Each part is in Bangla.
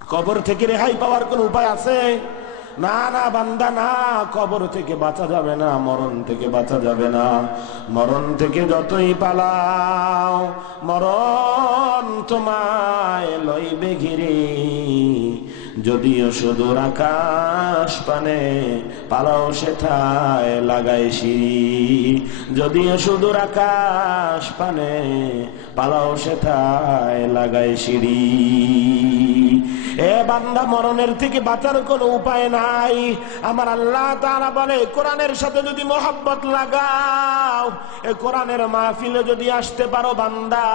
কবর থেকে রেহাই পাওয়ার কোন উপায় আছে? না না বান্দা, না, কবর থেকে বাঁচা যাবে না, মরণ থেকে বাঁচা যাবে না। মরণ থেকে যতই পালাও, মরণ তোমায় লইবে ঘিরে। যদিও সুদূর আকাশ পানে, পালাও সেথায় লাগাই সিঁড়ি। যদিও সুদূর আকাশ পানে, পালাও সেথায় লাগাই সিঁড়ি। এ বান্দা, মরণের থেকে বাঁচার কোনো উপায় নাই। আমার আল্লাহ তাআলা বলে, কোরআনের সাথে যদি মোহাব্বত লাগাও, এ কোরআনের মাহফিলে যদি আসতে পারো বান্দা,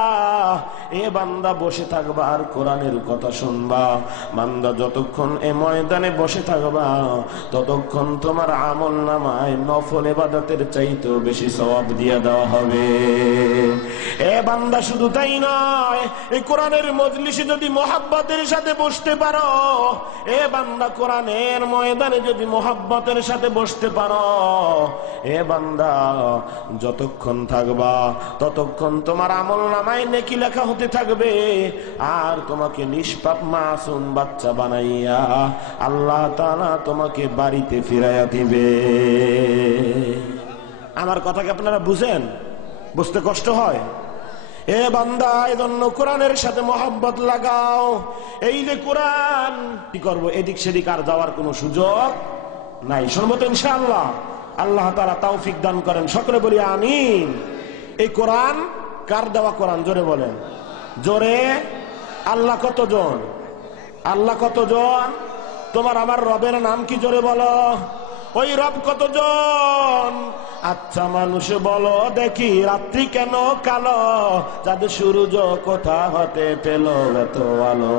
এ বান্দা বসে থাকবা আর কোরআনের কথা শুনবা। বান্দা যতক্ষণ এ ময়দানে বসে থাকবা, ততক্ষণ তোমার আমল নামায় নফল ইবাদতের চাইতেও বেশি সওয়াব দিয়ে দেওয়া হবে। এ বান্দা, শুধু তাই নয়, এই কোরআনের মজলিসে যদি মোহাব্বতের সাথে বসতে পারো, এ বান্দা কোরআনের ময়দানে যদি মোহাব্বতের সাথে বসতে পারো, এ বান্দা যতক্ষণ থাকবা ততক্ষণ তোমার আমল নামায় নেকি লেখা হতে থাকবে। আর তোমাকে নিষ্পাপ মাসুম বাচ্চা বানাইয়া আল্লাহ তাআলা তোমাকে বাড়িতে ফিরাইয়া দিবে। আমার কথা কি আপনারা বুঝেন? বুঝতে কষ্ট হয়? এ বান্দা, এজন্য কোরআনের সাথে মোহাব্বত লাগাও। এই যে কোরআন, কি করবো, এদিক সেদিক আর যাওয়ার কোনো সুযোগ নাই। শুনবো তো ইনশাআল্লাহ। আল্লাহ তাআলা তৌফিক দান করেন, সকলে বলি আমিন। এই কোরআন কার দেওয়া কোরআন? জোরে বলেন, জোরে। আল্লাহ কতজন? আল্লাহ কতজন? তোমার আমার রবের নাম কি? জোরে বলো। ওই রব কতজন? আচ্ছা মানুষ বলো দেখি, রাত্রি কেন কালো? চাঁদ সূর্য কোথা হতে পেল এত আলো?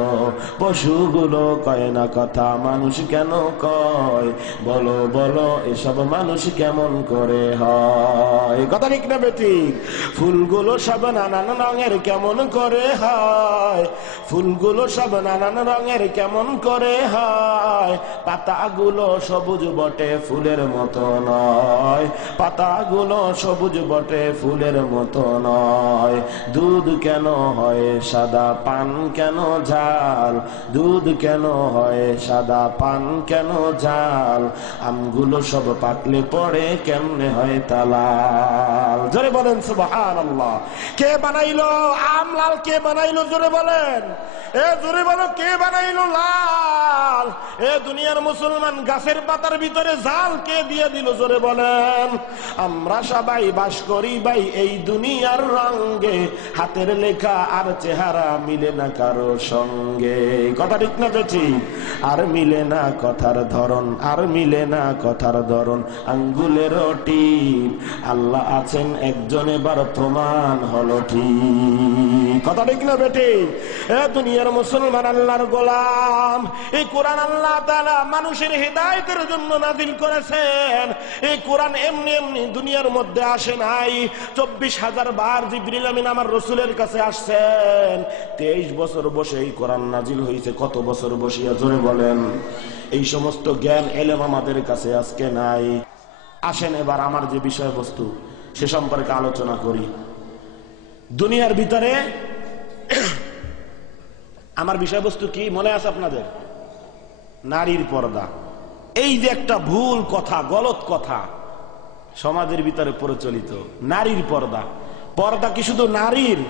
পশুগুলো কয় না কথা, মানুষ কেন কয়? বলো বলো এসব মানুষ কেমন করে হয়? কথা ঠিক না বেঠিক? ফুলগুলো সব নানান রঙের কেমন করে হয়? ফুলগুলো সব নানান রঙের কেমন করে হয়? পাতাগুলো সবুজ বটে, ফুলের মতো নয়। পাতাগুলো সবুজ বটে, ফুলের মতো নয়। দুধ কেন হয় সাদা, পান কেন ঝাল? দুধ কেন হয় সাদা, পান কেন ঝাল? আমগুলো সব পাকলে পড়ে কেমনে হয় তালাল? জোরে বলেন সুবহানাল্লাহ। কে বানাইলো আম লাল? কে বানাইলো? জোরে বলেন। এ জোরে বলো, কে বানাইলো লাল? এ দুনিয়ার মুসলমান, গাছের পাতার ভিতরে জাল কে দিয়ে দিল? জোরে বলেন। আমরা সবাই বাস করি ভাই এই দুনিয়ার রঙে, হাতের লেখা আর চেহারা মিলে না কারো সঙ্গে। কথা ঠিক না বেঠি? আর মিলে না কথার ধরন, আর মিলে না কথার ধরন। আঙ্গুলের টিপ, আল্লাহ আছেন একজন, এবার প্রমাণ হলো ঠিক। কথা ঠিক না বেঠি? এ দুনিয়ার মুসলমান, আল্লাহর গোলাম, এই কোরআন আল্লাহ তাআলা মানুষের হিদায়াতের জন্য নাযিল করেছেন। এই কোরআন এমনি এমনি দুনিয়ার মধ্যে আসে নাই। 24,000 বার জিবরিল আমিন আমার রাসূলের কাছে আসছেন। 23 বছর বসে এই কোরআন নাযিল হয়েছে। কত বছর বসিয়া? জোরে বলেন। এই সমস্ত জ্ঞান এলেম আমাদের কাছে আজকে নাই। আসেন এবার আমার যে বিষয়বস্তু সে সম্পর্কে আলোচনা করি। দুনিয়ার ভিতরে আমার বিষয়বস্তু কি মনে আছে আপনাদের? নারীর পর্দা। এই যে একটা ভুল কথা, গলত কথা সমাজের ভিতরে প্রচলিত, নারীর পর্দা। পর্দা কি শুধু নারীর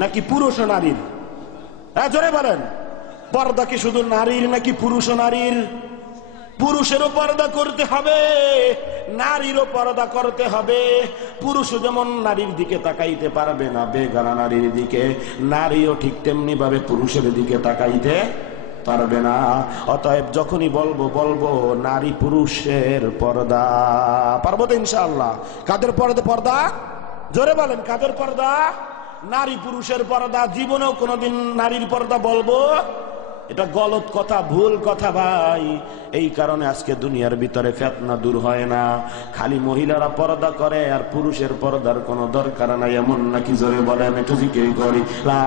নাকি পুরুষ ও নারীর? জোরে বলেন। পর্দা কি শুধু নারীর নাকি পুরুষ ও নারীর? পুরুষেরও পর্দা করতে হবে, নারীরও পর্দা করতে হবে। পুরুষও যেমন নারীর দিকে তাকাইতে পারবে না বেগানা নারীর দিকে, নারীও ঠিক তেমনি ভাবে পুরুষের দিকে তাকাইতে পারবে না। অতএব যখনই বলবো নারী পুরুষের পর্দা, পারবো তো ইনশাআল্লাহ। কাদের পর্দা? পর্দা জোরে বলেন। কাদের পর্দা? নারী পুরুষের পর্দা। জীবনেও কোনোদিন নারীর পর্দা বলবো? এটা গলত কথা, ভুল কথা ভাই। এই কারণে আজকে দুনিয়ার ভিতরে ফিতনা দূর হয় না। খালি মহিলারা পর্দা করে আর পুরুষের পর্দার কোনো দরকার নাই, এমন নাকি? জোরে বলেন, একটু জিকির করি লা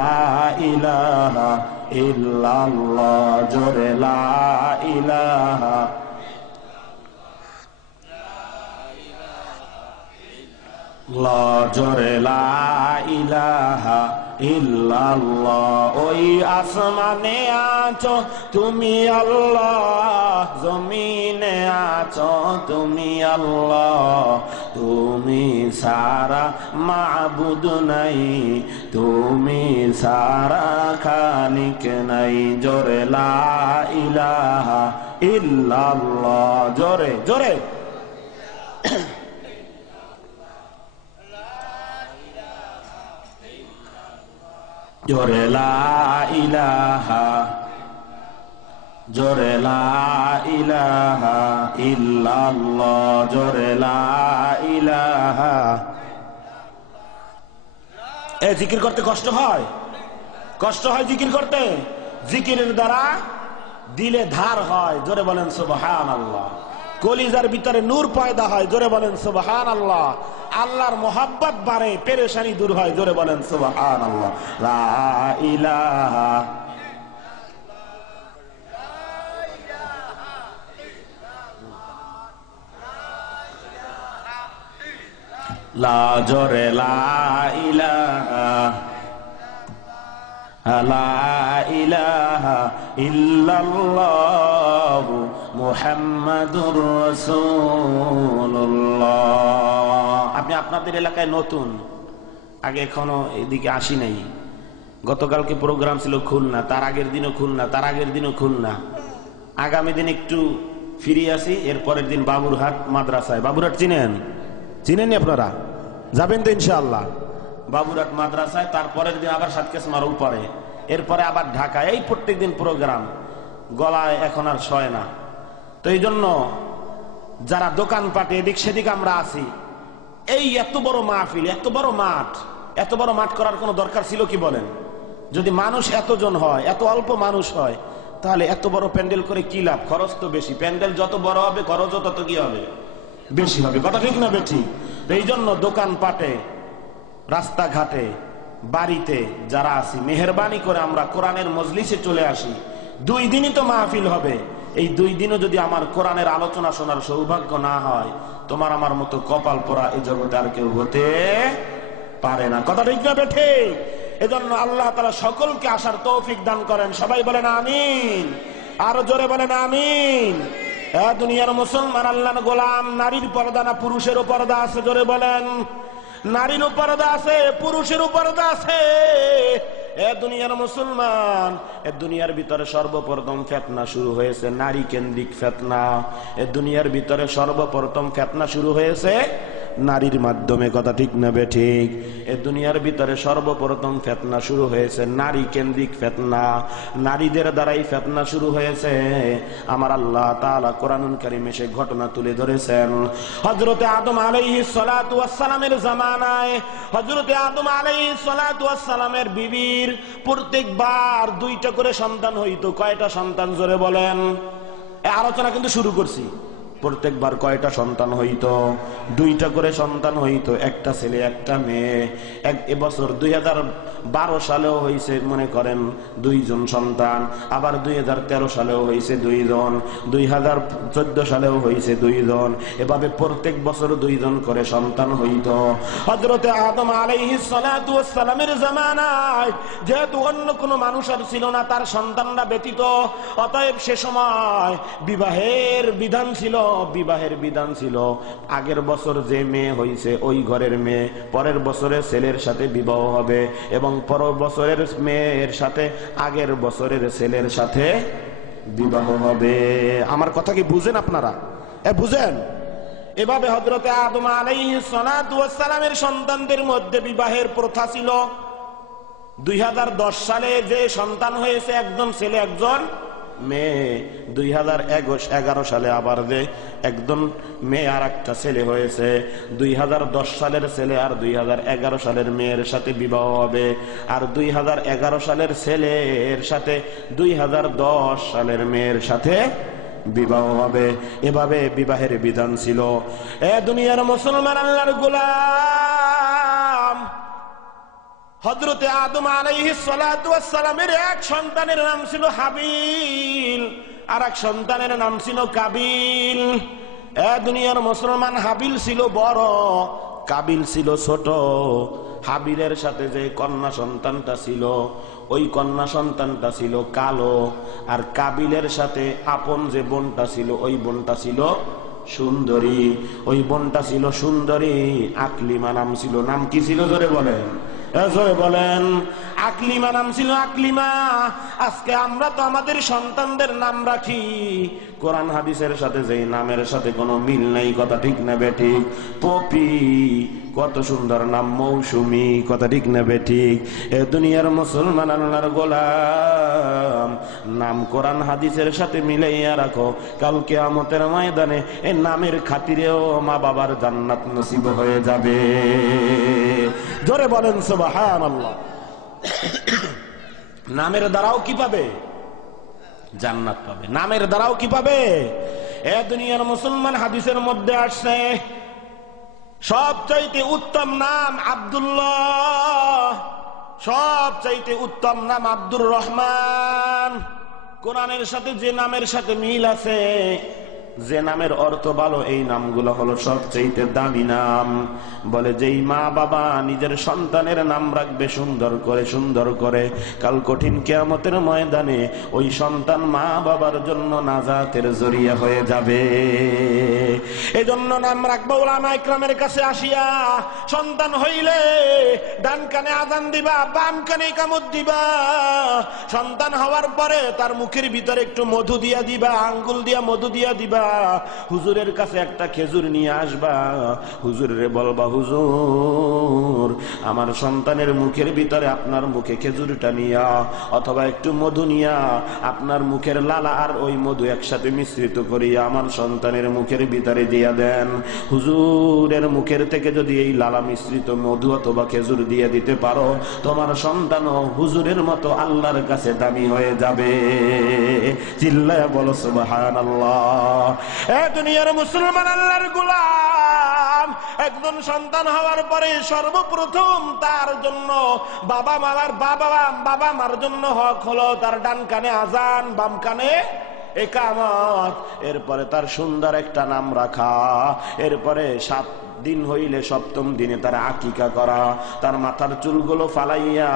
ইলাহা ইল্লাল্লাহ। জোরে লা ইলাহা। জোরে লা ইলাহা ইল্লাল্লাহ। ও ওই আসমানে আছো তুমি আল্লাহ, জমিনে আছো তুমি আল্লাহ, তুমি সারা মাবুদ নাই, তুমি সারা খালিক নাই। জোরে লা ইলাহা ইল্লাল্লাহ, জোরে জোরে। জোরে লা ইলাহা, জোরে লা ইলাহা ইল্লাল্লাহ, জোরে লা ইলাহা। জিকির করতে কষ্ট হয়, কষ্ট হয় জিকির করতে। জিকিরের দ্বারা দিলে ধার হয়, জোরে বলেন সুবহানাল্লাহ। কলিজার ভিতরে নূর পয়দা হয়, জোরে বলেন সুবহানাল্লাহ। আল্লাহর মোহাব্বত বাড়ে, পেরেশানি দূর হয়, জোরে বলেন সুবহানাল্লাহ। লা ইলাহা, লা জোরে লা ইলাহা, লা ইলাহা ইল্লাল্লাহ মুহাম্মাদুর রাসূলুল্লাহ। আপনি আপনাদের এলাকায় নতুন, আগে এখনো এদিকে আসি নাই। গতকালকে প্রোগ্রাম ছিল খুলনা, তার আগের দিনও খুলনা, তার আগের দিনও খুলনা। আগামী দিন একটু ফিরে আসি, এরপরের দিন বাবুরহাট মাদ্রাসায়। বাবুরহাট চিনেন? চিনেননি আপনারা? যাবেন তো ইনশাআল্লাহ বাবুরহাট মাদ্রাসায়। তারপরের দিন আবার সাতকেশমার উপরে, এরপরে আবার ঢাকা। এই প্রত্যেক দিন প্রোগ্রাম, গলায় এখন আর সয় না। তো এই জন্য যারা দোকানপাটে এদিক সেদিক আমরা আছি, এই এত বড় মাহফিল, এত বড় মাঠ, এত বড় মাঠ করার কোনো দরকার ছিল কি বলেন? যদি মানুষ এতজন হয়, এত অল্প মানুষ হয়, তাহলে এত বড় প্যান্ডেল করে কি লাভ? খরচ তো বেশি। প্যান্ডেল যত বড় হবে খরচও তত কি হবে? বেশি হবে। কথা ঠিক না বেঠিক? এই জন্য দোকানপাটে, রাস্তাঘাটে, বাড়িতে যারা আছি, মেহেরবানি করে আমরা কোরআনের মজলিসে চলে আসি। 2 দিনই তো মাহফিল হবে। এই 2 দিনও যদি আমার কোরআনের আলোচনা শোনার সৌভাগ্য না হয়, তোমার আমার মতো কপাল পোড়া এই জগতে আর কেউ হতে পারে না। কথা ঠিক না বেঠিক? এজন্য আল্লাহ তাআলা সকলকে আসার তৌফিক দান করেন। সবাই বলেন আমিন, আরো জোরে বলেন আমিন। দুনিয়ার মুসলমান আল্লাহর গোলাম, নারীর পর্দা না পুরুষেরও পর্দা আছে? জোরে বলেন। নারীরও পর্দা আছে, পুরুষেরও পর্দা আছে। দুনিয়ার মুসলমান, দুনিয়ার ভিতরে সর্বপ্রথম ফিতনা শুরু হয়েছে নারী কেন্দ্রিক ফিতনা। দুনিয়ার ভিতরে সর্বপ্রথম ফিতনা শুরু হয়েছে নারীর মাধ্যমে। কথা ঠিক না বেঠিক? দুনিয়ার ভিতরে সর্বপ্রথম ফিতনা শুরু হয়েছে নারী কেন্দ্রিক ফিতনা। নারীদের দ্বারাই ফিতনা শুরু হয়েছে। আমার আল্লাহ তাআলা কোরআনুল কারীমে সেই ঘটনা তুলে ধরেছেন। হযরতে আদম আলাইহিস সালাতু ওয়াস সালামের জামানায় হযরতে আদম আলাইহিস সালাতু ওয়াস সালামের বিবির প্রত্যেকবার 2টা করে সন্তান হইতো। কয়টা সন্তান? জোরে বলেন। এই আলোচনা কিন্তু শুরু করছি। প্রত্যেকবার কয়টা সন্তান হইতো? 2টা করে সন্তান হইতো, একটা ছেলে একটা মেয়ে। এবছর 2012 সালেও হয়েছে মনে করেন 2 জন সন্তান, আবার 2013 সালেও হয়েছে 2 জন, 2014 সালেও হয়েছে 2 জন। এভাবে প্রত্যেক বছর 2 জন করে সন্তান হইতো। হযরতে আদম আলাইহিস সালাতু ওয়াস সালামের জামানায় যেহেতু অন্য কোনো মানুষ আর ছিল না তার সন্তানরা ব্যতীত, অতএব সে সময় বিবাহের বিধান ছিল। বিবাহের বিধান ছিল আগের বছর যে মেয়ে হইছে ওই ঘরের মেয়ে পরের বছরে ছেলের সাথে বিবাহ হবে, এবং পরের বছরের মেয়ের সাথে আগের বছরের ছেলের সাথে বিবাহ হবে। আমার কথা কি বুঝেন আপনারা? বুঝেন? এভাবে হযরতে আদম আলাইহিস সালাতু ওয়াস সালামের সন্তানদের মধ্যে বিবাহের প্রথা ছিল। 2010 সালে যে সন্তান হয়েছে একজন ছেলে একজন মেয়ে, 2011 সালে আবার যে একজন মেয়ে আর একটা ছেলে হয়েছে। 2010 সালের ছেলে আর 2011 সালের মেয়ের সাথে বিবাহ হবে, আর 2011 সালের ছেলের সাথে 2010 সালের মেয়ের সাথে বিবাহ হবে। এভাবে বিবাহের বিধান ছিল। দুনিয়ার মুসলমান আল্লাহর গোলাম, হযরতে আদম আলাইহিস সালাতু ওয়াস সালামের এক সন্তানের নাম ছিল হাবিল, আর এক সন্তানের নাম ছিল কাবিল। দুনিয়ার মুসলমান, হাবিল ছিল বড়, কাবিল ছিল ছোট। হাবিলের সাথে যে কন্যা সন্তানটা ছিল ওই কন্যা সন্তানটা ছিল কালো, আর কাবিলের সাথে আপন যে বোনটা ছিল ওই বোনটা ছিল সুন্দরী। ওই বোনটা ছিল সুন্দরী, আকলিমা নাম ছিল। নাম কি ছিল জোরে বলেন, জোরে বলেন। আকলিমা নাম ছিল, আকলিমা। আজকে আমরা তো আমাদের সন্তানদের নাম রাখি কোরআন হাদিসের সাথে, যেই নামের সাথে কোনো মিল নাই, কথা ঠিক না বেঠিক? পপি, কত সুন্দর নাম। মৌসুমী, কথা ঠিক না বেঠিক? এ দুনিয়ার মুসলমান আল্লাহর গোলাম, নাম কোরআন হাদিসের সাথে মিলাইয়া রাখো, কাল কিয়ামতের ময়দানে এই নামের খাতিরেও মা বাবার জান্নাত নসিব হয়ে যাবে। জোরে বলেন সুবহানাল্লাহ। নামের দ্বারাও কি পাবে? জান্নাত পাবে। নামের দ্বারাও কি পাবে? এ দুনিয়ার মুসলমান, হাদিসের মধ্যে আসছে সবচাইতে উত্তম নাম আব্দুল্লাহ, সবচাইতে উত্তম নাম আব্দুর রহমান। কোরআনের সাথে যে নামের সাথে মিল আছে, যে নামের অর্থ ভালো, এই নামগুলো হলো সবচেয়ে দামি নাম। বলে যেই মা বাবা নিজের সন্তানের নাম রাখবে সুন্দর করে, সুন্দর করে, কাল কঠিন কিয়ামতের ময়দানে ওই সন্তান মা বাবার জন্য নাজাতের জরিয়া হয়ে যাবে। এজন্য নাম রাখবো উলামা ইকরামের কাছে আসিয়া। সন্তান হইলে ডান কানে আযান দিবা, বাম কানে ইকামত দিবা। সন্তান হওয়ার পরে তার মুখের ভিতরে একটু মধু দিয়া দিবা, আঙ্গুল দিয়া মধু দিয়া দিবা। হুজুরের কাছে একটা খেজুর নিয়ে আসবা, হুজুরে বলবা, হুজুর আমার সন্তানের মুখের ভিতরে আপনার মুখে খেজুরটা নিয়া অথবা একটু মধু নিয়া আপনার মুখের লালা আর ওই মধু একসাথে মিশ্রিত করিয়া আমার সন্তানের মুখের ভিতরে দিয়া দেন। হুজুরের মুখের থেকে যদি এই লালা মিশ্রিত মধু অথবা খেজুর দিয়ে দিতে পারো, তোমার সন্তানও হুজুরের মতো আল্লাহর কাছে দামি হয়ে যাবে। চিল্লায়া বলো সুবহানাল্লাহ। এ দুনিয়ার মুসলমান আল্লাহর গোলাম, একজন সন্তান হওয়ার পরে সর্বপ্রথম তার জন্য বাবা মার জন্য হক হলো তার ডান কানে আযান, বাম কানে ইকামত। এরপরে তার সুন্দর একটা নাম রাখা, এরপরে 7 দিন হইলে 7ম দিনে তার আকিকা করা, তার মাথার চুলগুলো ফালাইয়া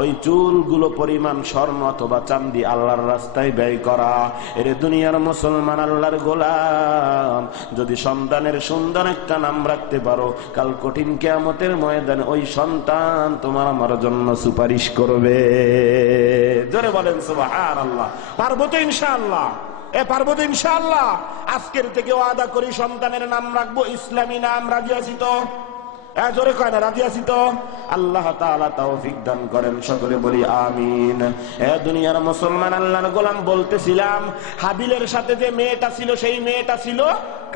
ওই চুলগুলো পরিমাণ স্বর্ণ অথবা চাঁদি আল্লাহর রাস্তায় ব্যয় করা। এর দুনিয়ার মুসলমান আল্লাহর গোলাম, যদি সন্তানের সুন্দর একটা নাম রাখতে পারো, কাল কঠিন কিয়ামতের ময়দানে ওই সন্তান তোমার আমার জন্য সুপারিশ করবে। জোরে বলেন সুবহানাল্লাহ। পারবো তো ইনশাআল্লাহ? পারবো তো ইনশাআল্লাহ? আজকের থেকে ওয়াদা করি সন্তানের নাম রাখবো ইসলামী নাম। রাজি আছি তো? জোরে কয় না, রাজি আছি তো? আল্লাহ তাআলা তৌফিক দান করেন, সকলে বলি আমিন। দুনিয়ার মুসলমান আল্লাহর গোলাম, বলতেছিলাম হাবিলের সাথে যে মেয়েটা ছিল সেই মেয়েটা ছিল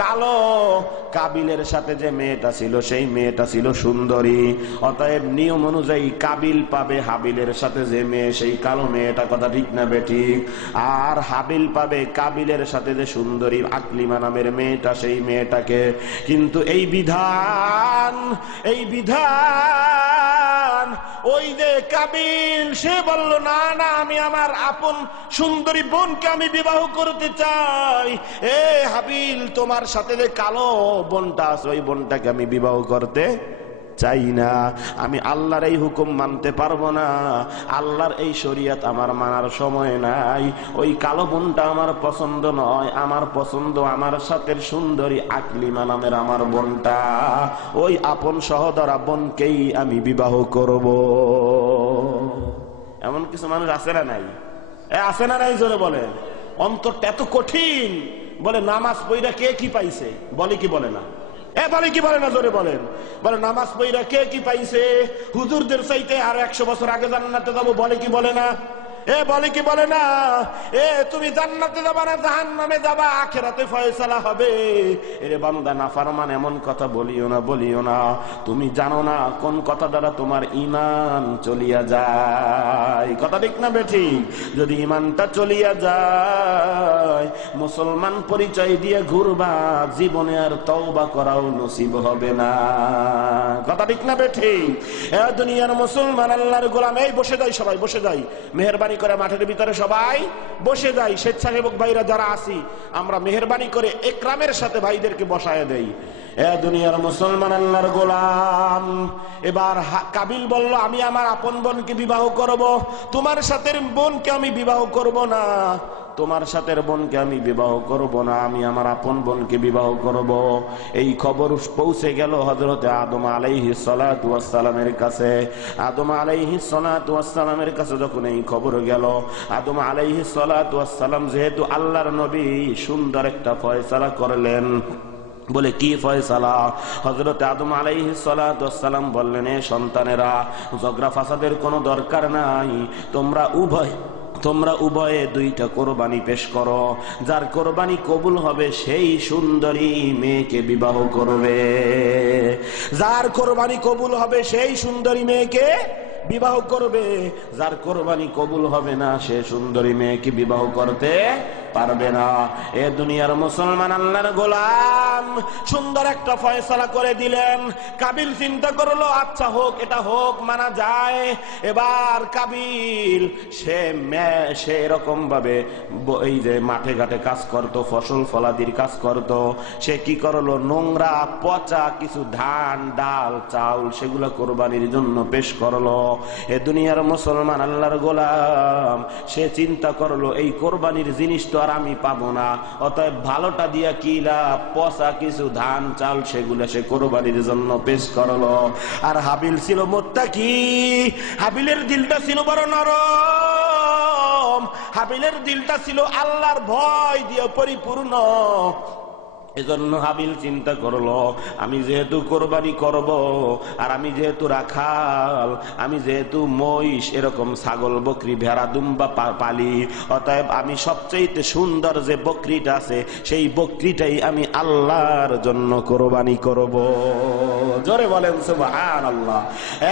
কালো, কাবিলের সাথে যে মেয়েটা ছিল সেই মেয়েটা ছিল সুন্দরী। অতএব নিয়ম অনুযায়ী কাবিল পাবে হাবিলের সাথে যে মেয়ে, সেই কালো মেয়েটা, কথা ঠিক না বেঠিক? আর হাবিল পাবে কাবিলের সাথে যে সুন্দরী আকলিমা নামের মেয়েটা, সেই মেয়েটাকে। কিন্তু এই বিধান ওই যে কাবিল, সে বলল না না, আমি আমার আপন সুন্দরী বোনকে আমি বিবাহ করতে চাই। হাবিল, তোমার সাথে যে কালো বোনটা আছে ওই বোনটাকে আমি বিবাহ করতে চাই না। আমি আল্লাহর এই হুকুম মানতে পারবো না, আল্লাহর এই শরীয়ত আমার মানার সময় নাই। ওই কালো বোনটা আমার পছন্দ নয়, আমার পছন্দ আমার সাথে সুন্দরী আকলিমা নামের আমার বোনটা। ওই আপন সহদরা বোনকেই আমি বিবাহ করব। এমন কিছু মানুষ আছে না নাই? আছে না নাই? জোরে বলেন। অন্তরটা এত কঠিন। বলে নামাজ পড়া কে কি পাইছে, বলে কি বলে না? বলে কি বলে না? জোরে বলেন। বলে নামাজ পড়া কে কি পাইছে, হুজুরদের চাইতে আর 100 বছর আগে জান্নাতে যাবো, বলে কি বলে না? বলে কি বলে না? তুমি জান্নাতে যাবা না জাহান্নামে যাবা, আখিরাতে ফয়সালা হবে। এরে বান্দা নাফরমান, এমন কথা বলিও না, বলিও না। তুমি জানো না কোন কথা দ্বারা তোমার ঈমান চলিয়া যায়, কথা ঠিক না বেঠিক? যদি ঈমানটা চলিয়া যায়, মুসলমান পরিচয় দিয়ে ঘুরবা, জীবনে আর তওবা করাও নসিব হবে না, কথা ঠিক না বেঠিক? দুনিয়ার মুসলমান আল্লাহর গোলাম, বসে যাই, সবাই বসে যাই, মেহেরবানি করে মাঠের ভিতরে সবাই বসে যাই। স্বেচ্ছাসেবক ভাইরা যারা আছি, আমরা মেহেরবানি করে একরামের সাথে ভাইদেরকে বসায় দেই। এ দুনিয়ার মুসলমান আল্লাহর গোলাম, এবার কাবিল বলল আমি আমার আপন বোনকে বিবাহ করব, তোমার সাথে বোনকে আমি বিবাহ করব না, তোমার সাথে বোনকে আমি বিবাহ করব না, আমি আমার আপন বোনকে বিবাহ করব। এই খবর পৌঁছে গেল হযরতে আদম আলাইহিস সালাতু ওয়াস সালামের কাছে। আদম আলাইহিস সালাতু ওয়াস সালামের কাছে যখন এই খবর গেল, আদম আলাইহিস সালাতু ওয়াস সালাম যেহেতু আল্লাহর নবী, সুন্দর একটা ফয়সালা করলেন। বলে কি ফয়সালা? হযরতে আদম আলাইহিস সালাতু ওয়াস সালাম বললেন, এ সন্তানেরা, ঝগড়া ফাসাদের কোনো দরকার নাই, তোমরা উভয়ে দুইটা কোরবানি পেশ করো, যার কোরবানি কবুল হবে সেই সুন্দরী মেয়েকে বিবাহ করবে। যার কোরবানি কবুল হবে সেই সুন্দরী মেয়েকে বিবাহ করবে, যার কোরবানি কবুল হবে না সে সুন্দরী মেয়েকে বিবাহ করতে পারবে না। এ দুনিয়ার মুসলমান আল্লাহর গোলাম, সুন্দর একটা ফয়সালা করে দিলেন। কাবিল চিন্তা করলো, আচ্ছা হোক, এটা হোক, মানা যায়। এবার কাবিল সে এরকম ভাবে এই যে মাঠে ঘাটে কাজ করত, ফসল ফলাদির কাজ করত, সে কি করলো, নোংরা পচা কিছু ধান ডাল চাউল সেগুলো কোরবানির জন্য পেশ করলো। এ দুনিয়ার মুসলমান আল্লাহর গোলাম, সে চিন্তা করলো এই কোরবানির জিনিস তো আর আমি পাবো না, অতএব ভালোটা দিয়া কি লাভ, পচা কিছু ধান চাল সেগুলো সে কোরবানির জন্য পেশ করলো। আর হাবিল ছিল মুত্তাকি, হাবিলের দিলটা ছিল বড় নরম, হাবিলের দিলটা ছিল আল্লাহর ভয় দিয়ে পরিপূর্ণ। এজন্য হাবিল চিন্তা করলো, আমি যেহেতু কোরবানি করব, আর আমি যেহেতু রাখাল, আমি যেহেতু মহিষ এরকম ছাগল বকরি ভেড়া দুম্বা পালি, অতএব আমি সবচেয়ে সুন্দর যে বকরিটা আছে সেই বকরিটাই আমি আল্লাহর জন্য কোরবানি করব। জোরে বলেন সুবহানাল্লাহ।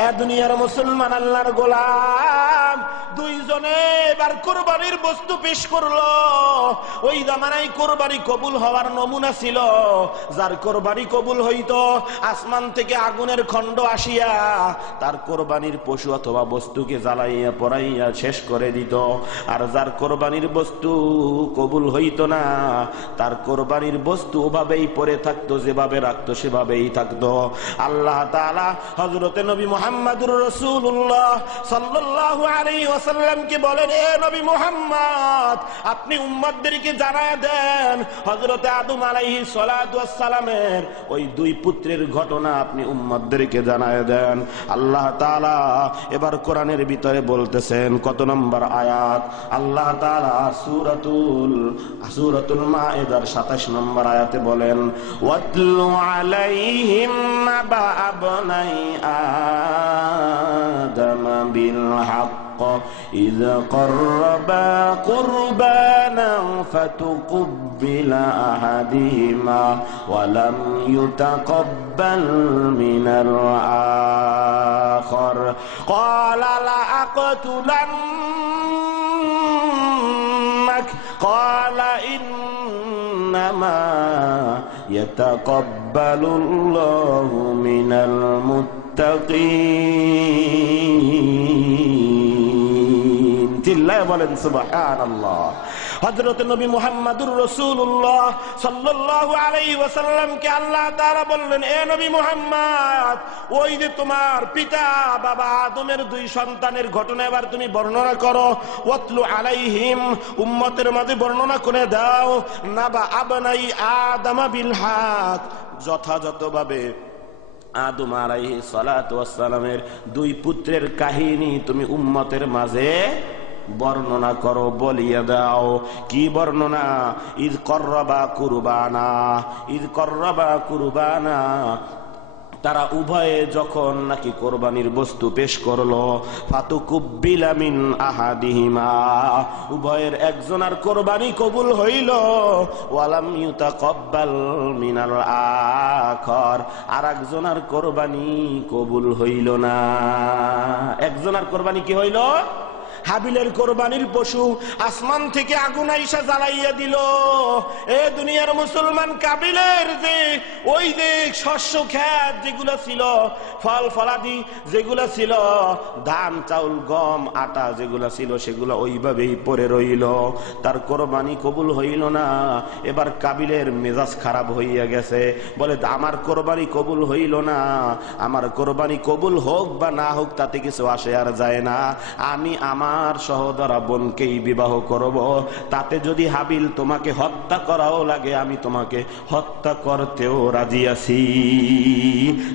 এ দুনিয়ার মুসলমান আল্লাহর গোলাম, দুইজনে এবার কোরবানির বস্তু পেশ করলো। ওই জামানায় কোরবানি কবুল হওয়ার নমুনা ছিল, যার কোরবানি কবুল হইতো আসমান থেকে আগুনের খণ্ড আসিয়া তার কোরবানির পশু অথবা বস্তুকে জ্বালাইয়া পড়াইয়া শেষ করে দিত। আর যার কোরবানির বস্তু কবুল হইতো না, তার কোরবানির বস্তু ওভাবেই পড়ে থাকতো, যেভাবে রাখতো সেভাবেই থাকতো। আল্লাহ তাআলা হযরতে নবী মুহাম্মদুর রাসূলুল্লাহ সাল্লাল্লাহু আলাইহি ওয়াসাল্লামকে বলেন, এ নবী মুহাম্মদ, আপনি উম্মতদেরকে জানায়া দেন হযরতে আদম আলাইহিস সালাতু ওয়াস সালামের ওই দুই পুত্রের ঘটনা আপনি উম্মতদেরকে জানায়া দেন। আল্লাহ তাআলা এবার কোরআনের ভিতরে বলতেছেন, কত নম্বর আয়াত? আল্লাহ তাআলা সূরাতুল মাইদার 27 নম্বর আয়াতে বলেন, ওয়াতলু আলাইহিম নাবা আবনাই আদম বিল হক إذ قربا قربانا فتقبل أحدهما ولم يتقبل من الآخر قال لأقتلنك قال إنما يتقبل الله من المتقين। চিল্লায় বলেন সুবহানাল্লাহ। হযরত নবী মুহাম্মদুর রাসূলুল্লাহ সাল্লাল্লাহু আলাইহি ওয়াসাল্লামকে আল্লাহ তাআলা বললেন, এ নবী মুহাম্মদ, ওই যে তোমার পিতা বাবা আদমের দুই সন্তানের ঘটনা এবার তুমি বর্ণনা করো। ওয়াতলু আলাইহিম, উম্মতের মাঝে বর্ণনা করে দাও, নাবা আবনাই আদম বিল হক, যথাযথভাবে আদম আলাইহিস সালাতু ওয়াস সালামের দুই পুত্রের কাহিনী তুমি উম্মতের মাঝে বর্ণনা করো, বলিয়ে দাও। কি বর্ণনা? ইদ করবা কুরবানা, তারা উভয়ে যখন নাকি কোরবানির বস্তু পেশ করলো, ফাতুকুব্বিলা মিন আহাদিহিমা, উভয়ের একজনের কোরবানি কবুল হইল, ওয়ালাম ইউতাকাব্বাল মিনাল আখার, আরেকজনের কোরবানি কবুল হইল না। একজনের কোরবানি কি হইল? হাবিলের কোরবানির পশু আসমান থেকে আগুন আইসা জ্বালাইয়া দিল। এ দুনিয়ার মুসলমান, কাবিলের যে ওই যে শস্য ক্ষেত যেগুলো ছিল, ফল ফলাদি যেগুলো ছিল, ধান চাউল গম আটা যেগুলো ছিল, সেগুলো ওইভাবেই পড়ে রইল। তার কোরবানি কবুল হইল না। এবার কাবিলের মেজাজ খারাপ হইয়া গেছে, বলে আমার কোরবানি কবুল হইল না। আমার কোরবানি কবুল হোক বা না হোক তাতে কিছু আসে আর যায় না, আমি আমার সহোদরা বোনকেই বিবাহ করব। তাতে যদি হাবিল তোমাকে হত্যা করাও লাগে, আমি তোমাকে হত্যা করতেও রাজি আছি।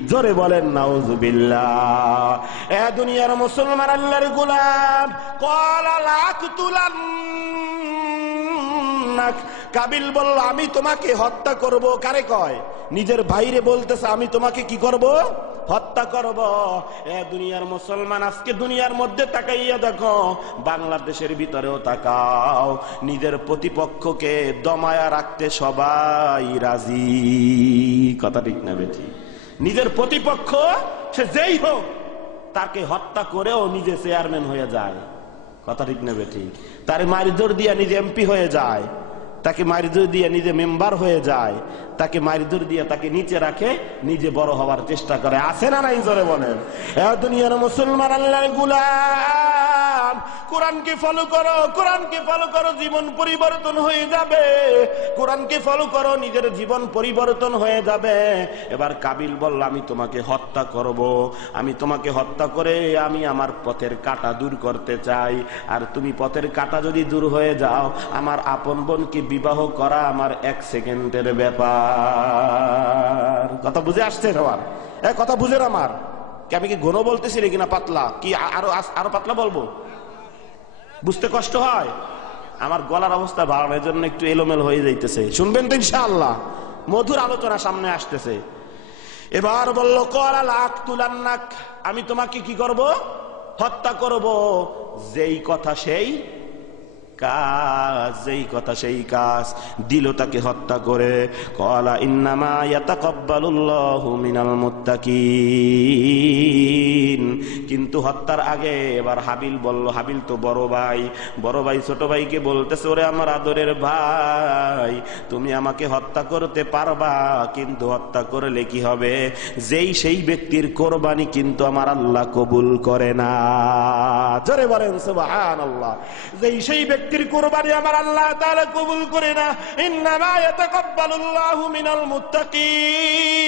জোরে বলেন নাউজুবিল্লাহ। এ দুনিয়ার মুসলমান, আল্লাহর গোলাম, ক্বালা লাকতুলান্নাক, কাবিল বলল আমি তোমাকে হত্যা করব। কারে কয়? নিজের ভাইরে বলতেছে আমি তোমাকে কি করব? হত্যা করব। এ দুনিয়ার মুসলমান, আজকে দুনিয়ার মধ্যে তাকাইয়া দেখো, বাংলাদেশের ভিতরেও তাকাও, নিজের প্রতিপক্ষকে দমায়া রাখতে সবাই রাজি। কথা ঠিক না বেঠি? নিজের প্রতিপক্ষ সে যেই হোক, তাকে হত্যা করেও নিজে চেয়ারম্যান হয়ে যায়। কথা ঠিক না বেঠি? তার মারিজোর দিয়া নিজে এমপি হয়ে যায়, তাকে মারিজোর দিয়ে নিজে মেম্বার হয়ে যায়, তাকে মারিজোর দিয়ে তাকে নিচে রাখে, নিজে বড় হওয়ার চেষ্টা করে। আছে না নাই? জোরে বলেন। দুনিয়ার মুসলমান, আল্লাহর গোলাম, কোরআনকে ফলো করো, কোরআনকে ফলো করো, জীবন পরিবর্তন হয়ে যাবে। কোরআনকে ফলো করো, নিজের জীবন পরিবর্তন হয়ে যাবে। এবার কাবিল বলল আমি তোমাকে হত্যা করব, আমি তোমাকে হত্যা করে আমি আমার পথের কাঁটা দূর করতে চাই। আর তুমি পথের কাঁটা যদি দূর হয়ে যাও, আমার আপন বোনকে বিবাহ করা আমার 1 সেকেন্ডের ব্যাপার। কথা বুঝে আসছে আমার? কথা বুঝেন আমার? আমি কি ঘন বলতেছি নাকি না পাতলা? কি আরো পাতলা বলবো? বুঝতে কষ্ট হয়? আমার গলার অবস্থা ভালো না, এজন্য একটু এলোমেল হয়ে যাইতেছে। শুনবেন তো ইনশাআল্লাহ? মধুর আলোচনা সামনে আসতেছে। এবার বলল ক্বালা লাকতুলান্নাক, আমি তোমাকে কি করব? হত্যা করব। যেই কথা সেই কাজ, যেই কথা সেই কাজ, দিল তাকে হত্যা করে। ক্বালা ইন্নামা ইয়াতাকাব্বালুল্লাহু মিনাল মুত্তাকিন। কিন্তু হত্যার আগে এবার হাবিল বলল, হাবিল তো বড় ভাই, বড় ভাই ছোট ভাইকে বলতেছে, ওরে আমার আদরের ভাই, তুমি আমাকে হত্যা করতে পারবা, কিন্তু হত্যা করলে কি হবে? যেই সেই ব্যক্তির কোরবানি কিন্তু আমার আল্লাহ কবুল করে না। জোরে বলেন সুবহানাল্লাহ। যেই সেই ব্যক্তির কোরবানি আমার আল্লাহ তাআলা কবুল করে না। ইন্নামা ইয়াতাকাব্বালুল্লাহু মিনাল মুত্তাকিন।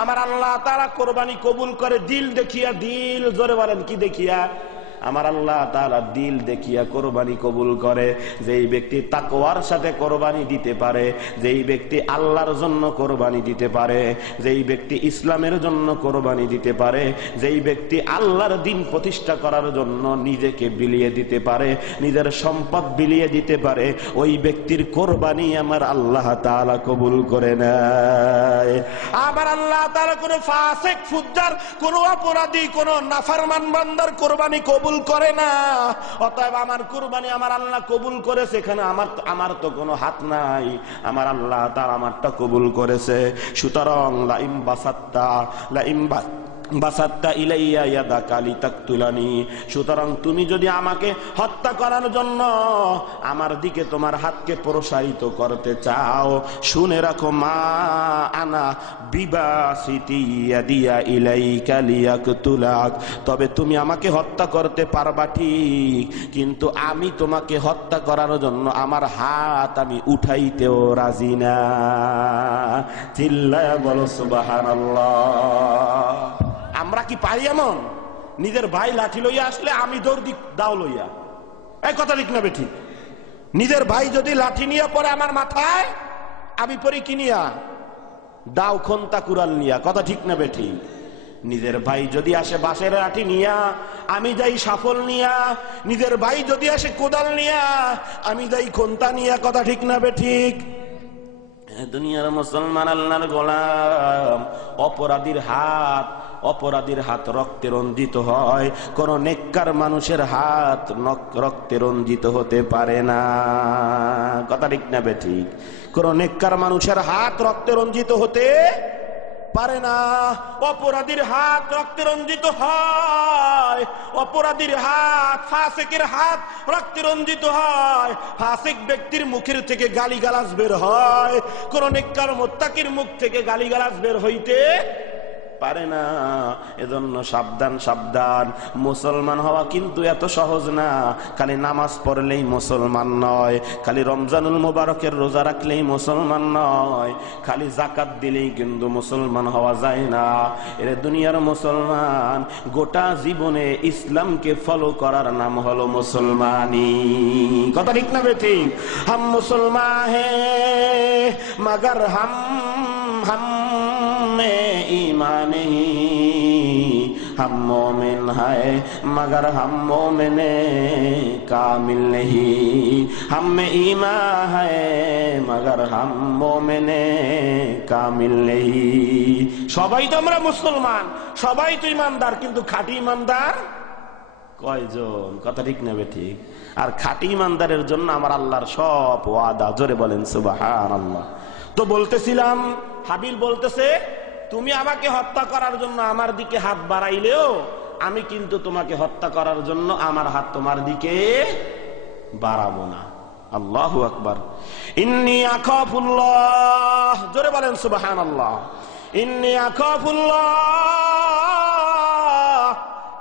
আমার আল্লাহ তাআলা কোরবানি কবুল করে দিল দেখিয়া। দিল, জোরে বলেন কি দেখিয়া? আমার আল্লাহ তাআলা দিল দেখিয়া কোরবানি কবুল করে। যেই ব্যক্তি তাকওয়ার সাথে কোরবানি দিতে পারে, যেই ব্যক্তি আল্লাহর জন্য কোরবানি দিতে পারে, যেই ব্যক্তি ইসলামের জন্য কোরবানি দিতে পারে, যেই ব্যক্তি আল্লাহর দ্বীন প্রতিষ্ঠা করার জন্য নিজেকে বিলিয়ে দিতে পারে, নিজের সম্পদ বিলিয়ে দিতে পারে, ওই ব্যক্তির কোরবানি আমার আল্লাহ তাআলা কবুল করে নেয়। আমার আল্লাহ তাআলা কোনো ফাসিক, ফুজ্জার, কোনো অপরাধী, কোনো নাফরমান বান্দার কোরবানি কবুল করে না। অতএব আমার কুরবানি আমার আল্লাহ কবুল করেছে, এখানে আমার তো কোনো হাত নাই, আমার আল্লাহ তার আমারটা কবুল করেছে। সুতরাং লাইম বাসাত্তা ইলাইয়া ইয়াদাকা লিতাকতুলানি, সুতরাং তুমি যদি আমাকে হত্যা করার জন্য আমার দিকে তোমার হাতকে প্রসারিত করতে চাও, শুনে রাখো, মা আনা বিবাসিতি ইয়াদিয়া ইলাইকা লিয়াকতুলাক, তবে তুমি আমাকে হত্যা করতে পারবা ঠিক, কিন্তু আমি তোমাকে হত্যা করার জন্য আমার হাত আমি উঠাইতেও রাজি না। চিল্লায়া বলো সুবহানাল্লাহ। আমরা কি পারি এমন? নিজের ভাই লাঠি লইয়া আসলে আমি দৌড় দিক দাও লইয়া, এই কথা ঠিক না বেঠিক? নিজের ভাই যদি লাঠি নিয়ে পড়ে আমার মাথায়, আমি পড়ি কি নিয়া? দাও খন্তা কুড়াল নিয়া। কথা ঠিক না বেঠিক? নিজের ভাই যদি আসে বাঁশের লাঠি নিয়া, আমি যাই সাফল নিয়া। নিজের ভাই যদি আসে কোদাল নিয়া, আমি যাই খন্তা নিয়া। কথা ঠিক না বেঠিক? দুনিয়ার মুসলমান, আল্লাহর গোলাম, অপরাধীর হাত রক্তে রঞ্জিত হয়, কোন নেককার মানুষের হাত রক্তে রঞ্জিত হতে পারে না। কথা ঠিক না বেঠিক? কোন নেককার মানুষের হাত রক্তে রঞ্জিত হতে পারে না। অপরাধীর হাত রক্তে রঞ্জিত হয়, অপরাধীর হাত, ফাসিকের হাত রক্তে রঞ্জিত হয়, ফাসিক ব্যক্তির মুখের থেকে গালিগালাজ বের হয়, কোন নেককার মুত্তাকির মুখ থেকে গালিগালাজ বের হইতে পারে না। এজন্য সাবধান সাবধান, মুসলমান হওয়া কিন্তু এত সহজ না। খালি নামাজ পড়লেই মুসলমান নয়, খালি রমজানুল মুবারকের রোজা রাখলেই মুসলমান নয়, খালি যাকাত দিলেই কিন্তু মুসলমান হওয়া যায় না। এর দুনিয়ার মুসলমান গোটা জীবনে ইসলামকে ফলো করার নাম হলো মুসলমানি। কথা ঠিক না বেঠিক? হাম মুসলমান হে মগর হাম ईमान ही, हम मोमिन है मगर हम मोमिन कामिल नहीं, हम में ईमान है मगर हम मोमिन कामिल नहीं। সবাই তো আমরা মুসলমান, সবাই তো ইমানদার, কিন্তু খাঁটি ইমানদার কয়জন? কথা ঠিক না বেঠিক? আর খাঁটি ইমানদারের জন্য আমার আল্লাহর সব ওয়াদা। জোরে বলেন সুবহানাল্লাহ। তো বলতেছিলাম, হাবিল বলতেছে তুমি আমাকে হত্যা করার জন্য আমার দিকে হাত বাড়াইলেও আমি কিন্তু তোমাকে হত্যা করার জন্য আমার হাত তোমার দিকে বাড়াবো না। আল্লাহু আকবার। ইন্নী আখাফুল্লাহ, জোরে বলেন সুবহানাল্লাহ। ইন্নী আখাফুল্লাহ।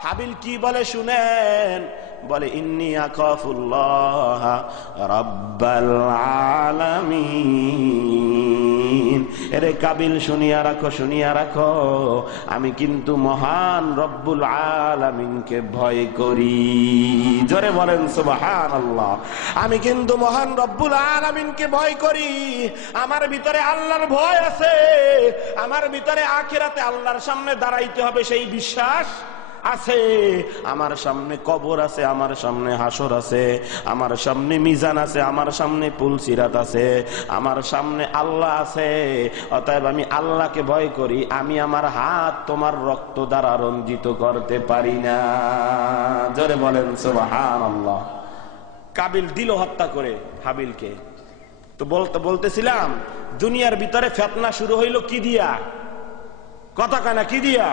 হাবিল কি বলে শুনেন, বলে ইন্নী আখাফুল্লাহ রাব্বাল আলামিন। এরে কাবিল শুনিয়া রাখো, শুনিয়া রাখো, আমি কিন্তু মহান রব্বুল আলামিনকে ভয় করি। জোরে বলেন সুবহানাল্লাহ। আমি কিন্তু মহান রব্বুল আলামিনকে ভয় করি। আমার ভিতরে আল্লাহর ভয় আছে, আমার ভিতরে আখিরাতে আল্লাহর সামনে দাঁড়াইতে হবে সেই বিশ্বাস আছে। আমার সামনে কবর আছে, আমার সামনে হাসর আছে, আমার সামনে মিজান আছে, আমার সামনে পুলসিরাত আছে, আমার সামনে আল্লাহ আছে। অতএব আমি আল্লাহকে ভয় করি। আমি আমার হাত তোমার রক্ত দ্বারা রঞ্জিত করতে পারি না। জোরে বলেন সুবহানাল্লাহ। কাবিল দিল হত্যা করে হাবিলকে। তো বলতেছিলাম দুনিয়ার ভিতরে ফিতনা শুরু হইল কি দিয়া? কথা কানা কি দিয়া?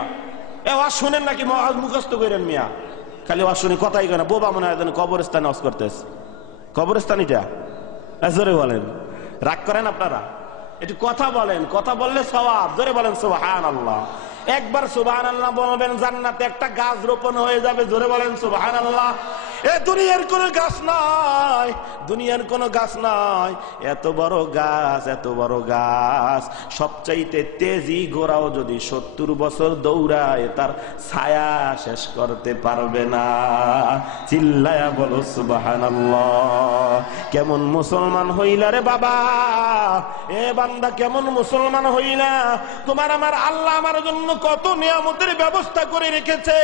এ ওয়াজ শুনেন নাকি মুখস্থ করেন মিয়া? খালি ওয়াজ শুনে কথাই কেনা, বোবা মনে হয় কবরস্থানে ওয়াজ করতেছে। কবরস্থানিটা জোরে বলেন। রাগ করেন আপনারা? একটু কথা বলেন, কথা বললে সওয়াব। জোরে বলেন সুবহানাল্লাহ। একবার সুবহানাল্লাহ বলবেন, জান্নাতে একটা গাছ রোপণ হয়ে যাবে। জোরে বলেন সুবহানাল্লাহ। এ দুনিয়ার কোন গাছ নয়, দুনিয়ার কোন গাছ নয়, এত বড় গাছ, এত বড় গাছ। সবচাইতে তেজি ঘোড়াও যদি 70 বছর দৌড়ায় তার ছায়া শেষ করতে পারবে না। চিল্লায়া বলো সুবহানাল্লাহ। কেমন মুসলমান হইলা রে বাবা, এ বান্দা কেমন মুসলমান হইলা? তোমার আমার আল্লাহ আমার জন্য কত নিয়ামতের ব্যবস্থা করে রেখেছে,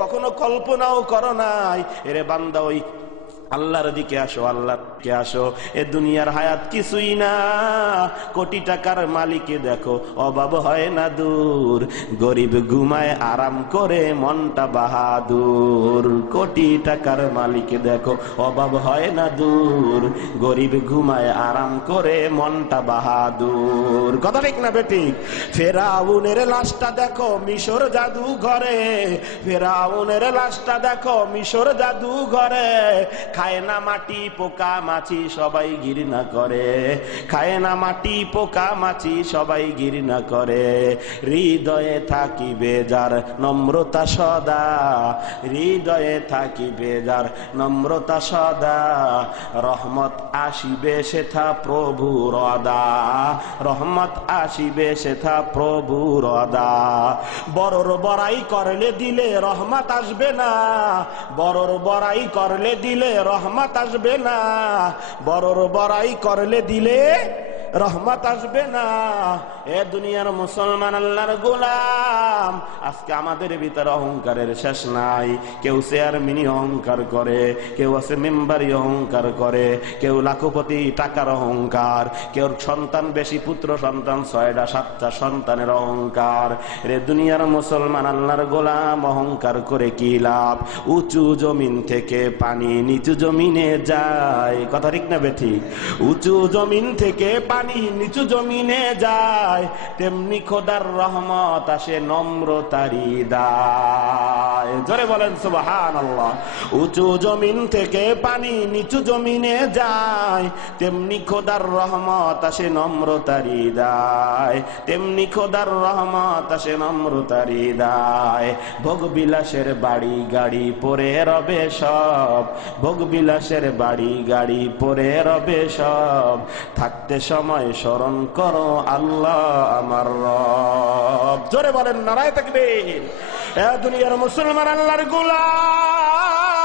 কখনো কল্পনাও করো নাই। এরে বান্দা ওই আল্লাহর দিকে আসো, আল্লাহর দিকে আসো। এ দুনিয়ার হায়াত কিছুই না। কোটি টাকার মালিকে দেখো অভাব হয় না দূর, গরিব ঘুমায় আরাম করে মনটা বাহাদুর। কোটি টাকার মালিকে দেখো অভাব হয় না দূর, গরিব ঘুমায় আরাম করে মনটা বাহাদুর। কথা ঠিক না বেঠিক? ফেরাউনের লাশটা দেখো মিশর জাদু ঘরে, ফেরাউনের লাশটা দেখো মিশর জাদু ঘরে। খায় না মাটি পোকা মাছি সবাই ঘৃণা করে, খায় না মাটি পোকা মাছি সবাই ঘৃণা করে। হৃদয়ে থাকিবে যার নম্রতা সদা, হৃদয়ে থাকিবে যার নম্রতা সদা, রহমত আসিবে সেথা প্রভু রদা, রহমত আসিবে সেথা প্রভু রদা। বড়র বড়াই করলে দিলে রহমত আসবে না, বড়র বড়াই করলে দিলে রহমত আসবে না, বড়র বড়াই করলে দিলে রহমত আসবে না। এ দুনিয়ার মুসলমান আল্লাহর গোলাম, আজকে আমাদের ভিতরে অহংকারের শেষ নাই। কেউ চেয়ারম্যানি অহংকার করে, কেউ আছে মেম্বারি অহংকার করে, কেউ লাখপতি টাকার অহংকার, কেউ সন্তান বেশি, পুত্র সন্তান 6টা 7টা সন্তানের অহংকার। রে দুনিয়ার মুসলমান আল্লাহর গোলাম, অহংকার করে কি লাভ? উঁচু জমিন থেকে পানি নিচু জমিনে যায়। কথা ঠিক না বেঠিক? উঁচু জমিন থেকে পানি নিচু জমিনে যায়। যায়, তেমনি খোদার রহমত আসে নম্রতারি দায়। জোরে বলেন সুবহানাল্লাহ। উঁচু জমিন থেকে পানি নিচু জমিনে যায়, তেমনি খোদার রহমত আসে নম্রতারি দায়, তেমনি খোদার রহমত আসে নম্রতারি দায়। ভোগ বিলাসের বাড়ি গাড়ি পরে রবে সব, ভোগ বিলাসের বাড়ি গাড়ি পরে রবে সব, থাকতে সময় স্মরণ করো আল্লাহ আমার রব। জোরে বলেন নারায়ে তাকবীর। এ দুনিয়ার মুসলমান আল্লাহর গোলাম,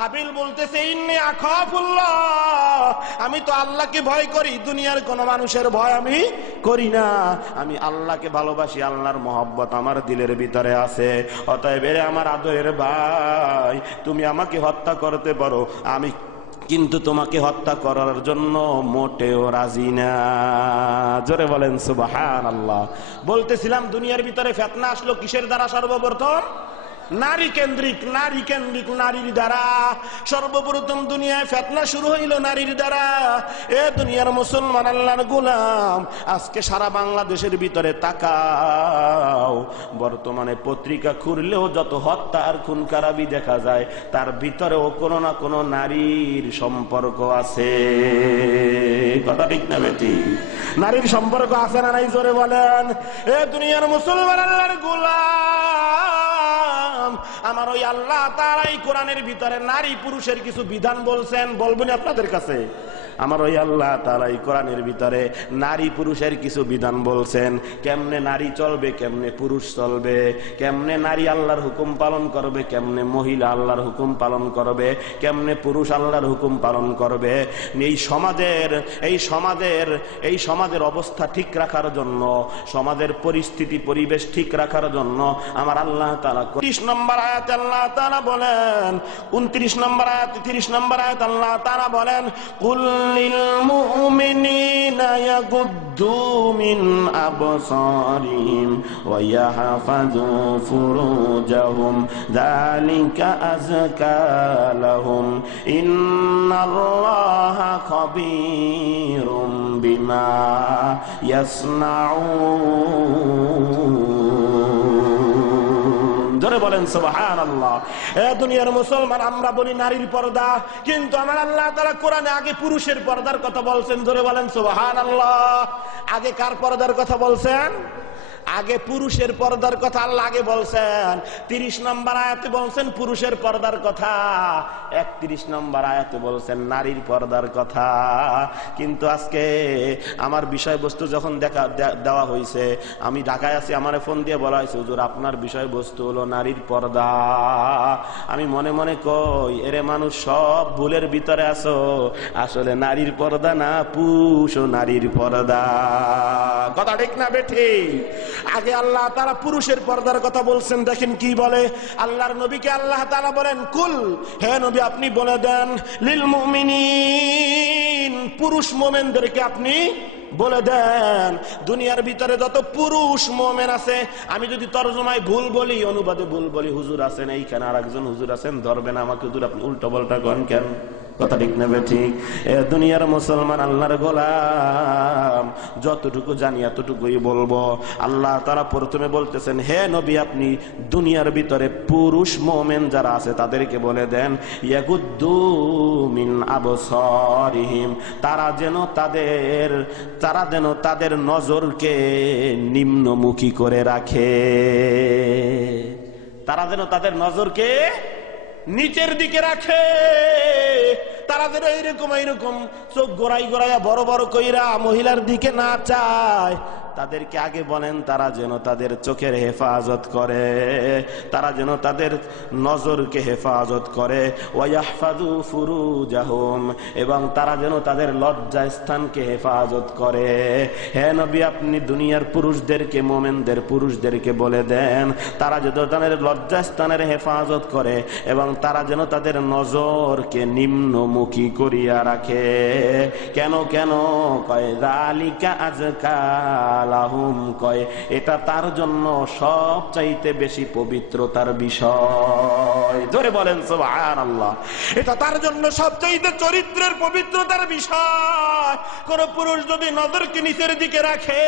হাবিল বলতেছে ইন্নী আখাফুল্লাহ, আমি তো আল্লাহকে ভয় করি, দুনিয়ার কোন মানুষের ভয় আমি করি না। আমি আল্লাহকে ভালোবাসি, আল্লাহর মহব্বত আমার দিলের ভিতরে আছে। অতএব আমার আদরের ভাই, তুমি আমাকে হত্যা করতে পারো, আমি কিন্তু তোমাকে হত্যা করার জন্য মোটেও রাজি না। জোরে বলেন সুবহানাল্লাহ। বলতেছিলাম দুনিয়ার ভিতরে ফিতনা আসলো কিসের দ্বারা? সর্বপ্রথম নারী কেন্দ্রিক, নারী কেন্দ্রিক, নারীর দ্বারা সর্বপ্রথম দুনিয়ায় ফিতনা শুরু হইল নারীর দ্বারা। এ দুনিয়ার মুসলমান আল্লাহর গোলাম, আজকে সারা বাংলাদেশের ভিতরে তাকাও, বর্তমানে পত্রিকা খুললেও যত হত্যা আর খুন খারাপি দেখা যায়, তার ভিতরেও কোনো না কোনো নারীর সম্পর্ক আছে। কথা ঠিক না বেটি? নারীর সম্পর্ক আছে না নাই? জোরে বলেন। এ দুনিয়ার মুসলমান আল্লাহর গোলাম, আমার ওই আল্লাহ তাআলাই কোরআনের ভিতরে নারী পুরুষের কিছু বিধান বলছেন, বলবেন আপনাদের কাছে। আমার ওই আল্লাহ তাআলা কোরআনের ভিতরে নারী পুরুষের কিছু বিধান বলছেন, কেমনে নারী চলবে, কেমনে পুরুষ চলবে, কেমনে নারী আল্লাহর হুকুম পালন করবে, কেমনে মহিলা আল্লাহর হুকুম পালন করবে, কেমনে পুরুষ আল্লাহর হুকুম পালন করবে। এই সমাজের অবস্থা ঠিক রাখার জন্য, সমাজের পরিস্থিতি পরিবেশ ঠিক রাখার জন্য আমার আল্লাহ তাআলা 30 নম্বর আয়াতে আল্লাহ তাআলা বলেন, 29 নম্বর আয়াত, 30 নম্বর আয়াত আল্লাহ তাআলা বলেন, কুল للمؤمنين يغضوا من أبصارهم ويحفظوا فروجهم ذلك أزكى لهم إن الله خبير بما يصنعون। জোরে বলেন সুবহানাল্লাহ। এ দুনিয়ার মুসলমান, আমরা বলি নারীর পর্দা, কিন্তু আমার আল্লাহ তাআলা কোরআনে আগে পুরুষের পর্দার কথা বলছেন। জোরে বলেন সুবহানাল্লাহ। আগে কার পর্দার কথা বলছেন? আগে পুরুষের পর্দার কথা আল্লাহ আগে বলছেন। 30 নম্বর আয়াতে বলছেন পুরুষের পর্দার কথা, 31 নম্বর আয়াতে বলছেন নারীর পর্দার কথা। কিন্তু আজকে আমার বিষয়বস্তু যখন দেওয়া হয়েছে, আমি ঢাকায় আছি, আমার ফোন দিয়ে বলা হয়েছে হুজুর আপনার বিষয়বস্তু হলো নারীর পর্দা। আমি মনে মনে কই, এরে মানুষ সব ভুলের ভিতরে আছো, আসলে নারীর পর্দা না, পুরুষ ও নারীর পর্দা। কথা ঠিক না বেঠি? আগে আল্লাহ তাআলা পুরুষের পর্দার কথা বলছেন। দেখেন কি বলে আল্লাহর নবীকে আল্লাহ তাআলা বলেন, কুল, হে নবী আপনি বলে দেন, লিল মুমিনিন, পুরুষ মুমিনদেরকে আপনি বলে দেন, দুনিয়ার ভিতরে যত পুরুষ মুমিন আছে, আমি যদি তরজমায় ভুল বলি, অনুবাদে ভুল বলি, হুজুর আছেন এইখানে, আর একজন হুজুর আছেন, ধরবেন আমাকে, হুজুর আপনি উল্টো পাল্টা করেন কেন? কথা ঠিক না ঠিক? এ দুনিয়ার মুসলমান আল্লাহর গোলাম, যতটুকু জানি এতটুকুই বলবো। আল্লাহ তাআলা প্রথমে বলতেছেন, হে নবী আপনি দুনিয়ার ভিতরে পুরুষ মুমিন যারা আছে তাদেরকে বলে দেন, ইয়াগুদ্দু মিন আবসারিহিম, তারা যেন তাদের নজরকে নিম্নমুখী করে রাখে, তারা যেন তাদের নজরকে নিচের দিকে রাখে, তারা যেন এইরকম চোখ গোড়াইয়া বড় বড় কইরা মহিলার দিকে না চায়। তাদেরকে আগে বলেন তারা যেন তাদের চোখের হেফাজত করে, তারা যেন তাদের নজরকে হেফাজত করে, ওয়াহফাযু ফুরুজাহুম, এবং তারা যেন তাদের লজ্জা স্থানকে হেফাজত করে। হে নবী আপনি দুনিয়ার পুরুষদেরকে, মুমিনদের পুরুষদেরকে বলে দেন, তারা যেন তাদের লজ্জা স্থানের হেফাজত করে এবং তারা যেন তাদের নজরকে নিম্নমুখী করিয়া রাখে। কেন? কয় যালিকা আযকা লাহুম, কয় এটা তার জন্য সবচাইতে বেশি পবিত্রতার বিষয়। জোরে বলেন সুবহানাল্লাহ। এটা তার জন্য সবচাইতে চরিত্রের পবিত্রতার বিষয়। কোন পুরুষ যদি নজরকে নিচের দিকে রাখে,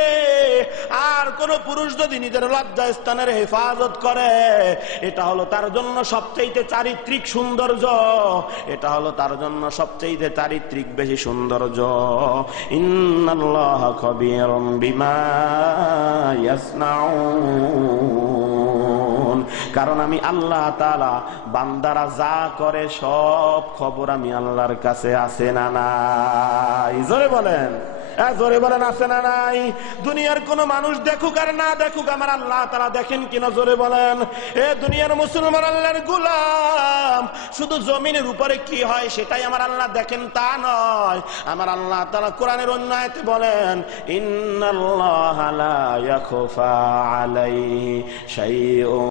আর কোন পুরুষ যদি নিজের লজ্জা স্থানের হেফাজত করে, এটা হলো তার জন্য সবচাইতে চারিত্রিক সৌন্দর্য, এটা হলো তার জন্য সবচাইতে চারিত্রিক বেশি সৌন্দর্য। ইন্নাল্লাহা খাবীরুম বিমা ইয়াসনাউন, কারণ আমি আল্লাহ তাআলা বান্দারা যা করে সব খবর আমি আল্লাহর কাছে আছে না নাই? জোরে বলেন, জোরে বলেন, আছে না নাই? দুনিয়ার কোন মানুষ দেখুক আর না দেখুক, আমার আল্লাহ তাআলা দেখেন কিনা? জোরে বলেন। এ দুনিয়ার মুসলমান, আল্লাহর গোলাম, শুধু জমিনের উপরে কি হয় সেটাই আমার আল্লাহ দেখেন তা নয়। আমার আল্লাহ তাআলা কোরআনের অন্য আয়াতে বলেন, ইন্নাল্লাহা লা ইয়াখফা আলাইহি শাইউন